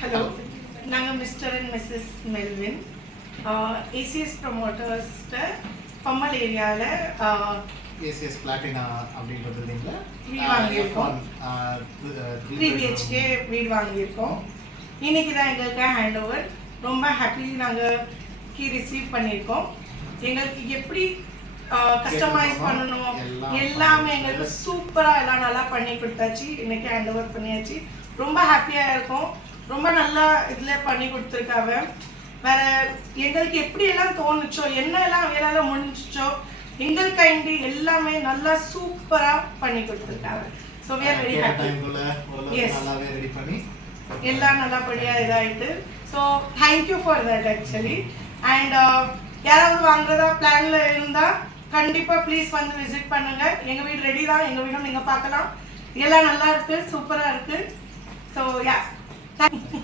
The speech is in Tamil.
Hello, நாங்கள் mister and missus Melvin ACS promoters Pammal ஏரியாவில் ஏசிஎஸ் பிளாட்டினா அப்படின்றது இல்லைங்களா வீடு வாங்கியிருக்கோம். 3 BHK வீடு வாங்கியிருக்கோம். இன்னைக்கு தான் எங்களுக்கு ஹேண்ட் ஓவர். ரொம்ப ஹாப்பி நாங்கள் கீ ரிசீவ் பண்ணியிருக்கோம். எங்களுக்கு எப்படி கஸ்டமைஸ் பண்ணணும் எல்லாமே எங்களுக்கு சூப்பராக எல்லாம் நல்லா பண்ணி கொடுத்தாச்சு. இன்னைக்கு ஹேண்ட் ஓவர் பண்ணியாச்சு. ரொம்ப ஹாப்பியாக இருக்கும். ரொம்ப நல்லா இதில் பண்ணி கொடுத்துருக்காங்க. வேற எங்களுக்கு எப்படி எல்லாம் தோணுச்சோ என்னெல்லாம் வேலை முடிஞ்சிச்சோ எங்கள் கைண்டி எல்லாமே நல்லா சூப்பராக பண்ணி கொடுத்துருக்காங்க. So we are very happy. எல்லாம் நல்லபடியாக இதாகிட்டு. So thank you for that actually. And யாராவது வாங்குறதா பிளானில் இருந்தால் கண்டிப்பாக ப்ளீஸ் வந்து விசிட் பண்ணுங்கள். எங்கள் வீடு ரெடி தான். எங்கள் வீடும் நீங்கள் பார்க்கலாம். எல்லாம் நல்லா இருக்குது, சூப்பராக இருக்குது. So yeah, thank you.